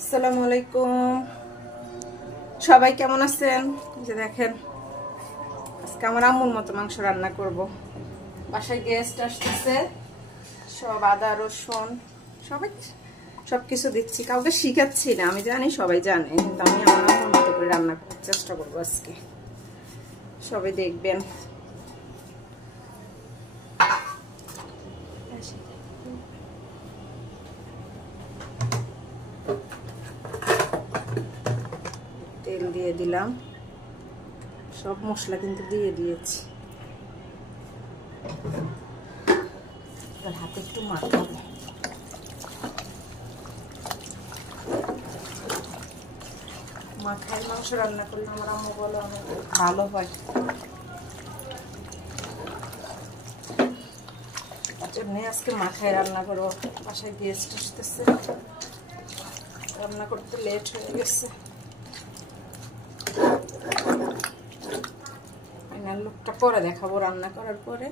আসসালামু আলাইকুম, সবাই কেমন আছেন? যে দেখেন আজকে আমার আম্মুর মতো মাংস রান্না করব। বাসায় গেস্ট আসতেছে, সব আদা রসুন সবাই সবকিছু দিচ্ছি, কাউকে শিখাচ্ছি না, আমি জানি সবাই জানে, কিন্তু আমি আমার আম্মুর মতো করে রান্না করার চেষ্টা করবো আজকে। সবাই দেখবেন। তেল দিয়ে দিলাম, সব মশলা কিন্তু দিয়ে দিয়েছি। হাতে একটু মাখাবো। মাখায় মাংস রান্না করলে আমার আম্মু বলে অনেক ভালো হয়, তার জন্য আজকে মাখায় রান্না করবো। বাসায় গেস্ট আসতেছে, রান্না করতে লেট হয়ে গেছে। ফাইনাল লুকটা পরে দেখাবো রান্না করার পরে।